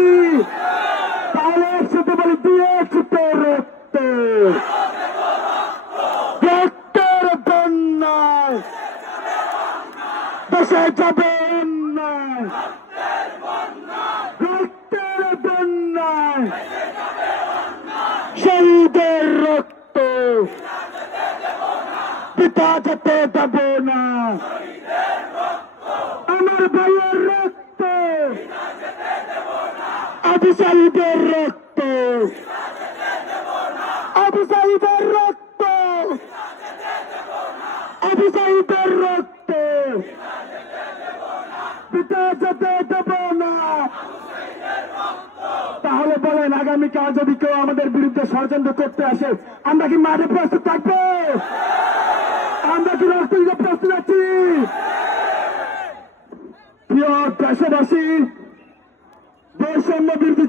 রাজি? তাহলে একসাথে বলি দিয়েছে রক্ত, রক্তের বন্যায় দেশে যাবে অন্যায়, রক্তের বন্যায় শহীদের রক্ত পিতা যেতে দেব না, আমার ভাইয়ের রক্ত, আবু সাইদের রক্ত, আবু সাইদের রক্ত, আবু সাইদের রক্ত পিতা যেতে দেব না। তাহলে বলেন আগামীকাল যদি কেউ আমাদের বিরুদ্ধে ষড়যন্ত্র করতে আসে আমরা কি মাঠে প্রস্তুত থাকবো? আমরা কি রক্ত দিতে প্রস্তুত আছি? প্রিয় দেশবাসী, বৈষম্য বিরোধী